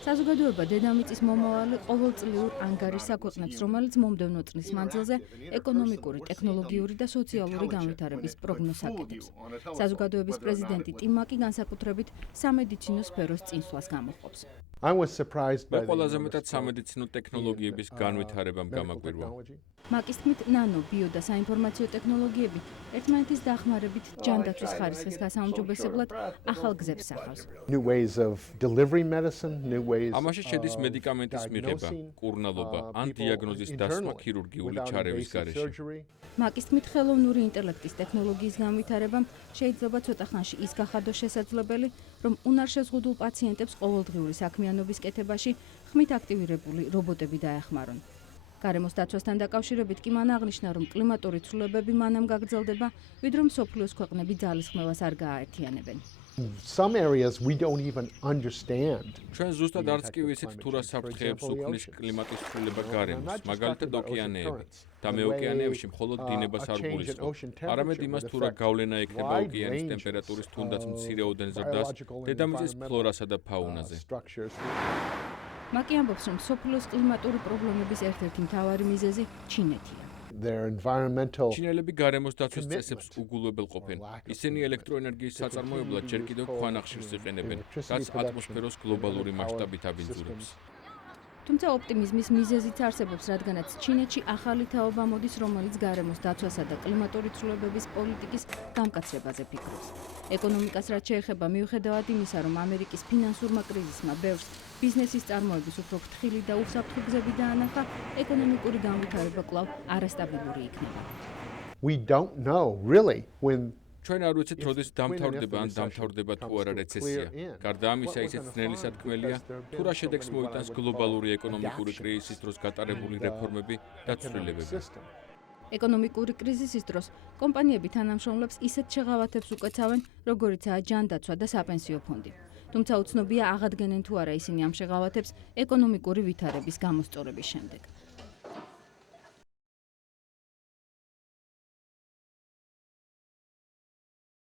საზოგადოება დედამიწის მომავალი ყოველწლიურ ანგარიშს აქვეყნებს, რომელიც მომდევნო წლის მანძილზე ეკონომიკური, ტექნოლოგიური და სოციალური განვითარების პროგნოზს აკეთებს. საზოგადოების პრეზიდენტი ტიმ მაკი განსაკუთრებით სამედიცინო სფეროს წინსვლას გამოხობს. მე ყველაზე მეტად სამედიცინო ტექნოლოგიების განვითარებამ გამაკვირვა. მაკის თქმით, ნანო, ბიო და საინფორმაციო ტექნოლოგიები ერთმანეთის დახმარებით ჯანდაცვის ხარისხის გასაუმჯობესებლად ახალ გზებს სახავს. ამაში შედის მედიკამენტის მიღება, კურნალობა ან დიაგნოზის დასმა ქირურგიული ჩარევის გარეშე. მაკის თქმით, ხელოვნური ინტელექტის ტექნოლოგიის განვითარებამ შეიძლება ცოტა ხანში ის გახადოს შესაძლებელი, რომ უნარშეზღუდულ პაციენტებს ყოველდღიური საქმიანობის კეთებაში ხმით აქტივირებული რობოტები დაეხმარონ. გარემოს დაცვასთან დაკავშირებით კი მან აღნიშნა, რომ კლიმატური ცვლილებები მანამ გაგრძელდება, ვიდრე რომ მსოფლიოს ქვეყნები ძალისხმევას არ გააერთიანებენ. ჩვენ ზუსტად არც კი ვიცით თუ რა საფრთხეებს უქმნის κλიმატის ცვლილება გარემოს, მაგალითად ოკეანეები. და მე ოკეანეებში მხოლოდ დინებას არ გულისხმობ, არამედ იმას თუ რა გავლენა ექნება ოკეანის ტემპერატურის თუნდაც მცირე ოდენ ზრდას დედამიწის ფლორასა და ფაუნაზე. მაკი ამბობს, რომ მსოფლიოს კლიმატური პრობლემების ერთ-ერთი მთავარი მიზეზი ჩინეთია. ჩინელები გარემოს დაცვის წესებს უგულებელყოფენ. ისინი ელექტროენერგიის საწარმოებლად ჯერ კიდევ ქვანახშირს იყენებენ, რაც ატმოსფეროს გლობალური მასშტაბით აბინძურებს. თუმცა ოპტიმიზმის მიზეზიც არსებობს, რადგანაც ჩინეთში ახალი თაობა მოდის, რომელიც გარემოს დაცვასა და კლიმატური ცვლილებების პოლიტიკის გამკაცრებაზე ფიქრობს. ეკონომიკას რაც შეეხება, მიუხედავად იმისა, რომ ამერიკის ფინანსურმა კრიზისმა ბევრს ბიზნესის წარმოების უფრო ფრთხილი და უსაფრთხო გზები დაანახა, ეკონომიკური განვითარება კვლავ არასტაბილური იქნება. ჩვენ არ ვიცით, როდის დამთავრდება ან დამთავრდება თუ არა რეცესია. გარდა ამისა, ისეთ ძნელი სათქმელია, თუ რა შედეგს მოიტანს გლობალური ეკონომიკური კრიზისის დროს გატარებული რეფორმები და ცვლილებები. ეკონომიკური კრიზისის დროს კომპანიები თანამშრომლებს ისეთ შეღავათებს უკეცავენ, როგორიცაა ჯანდაცვა და საპენსიო ფონდი. თუმცა უცნობია აღადგენენ თუ არა ისინი ამ შეღავათებს ეკონომიკური ვითარების გამოსწორების შემდეგ.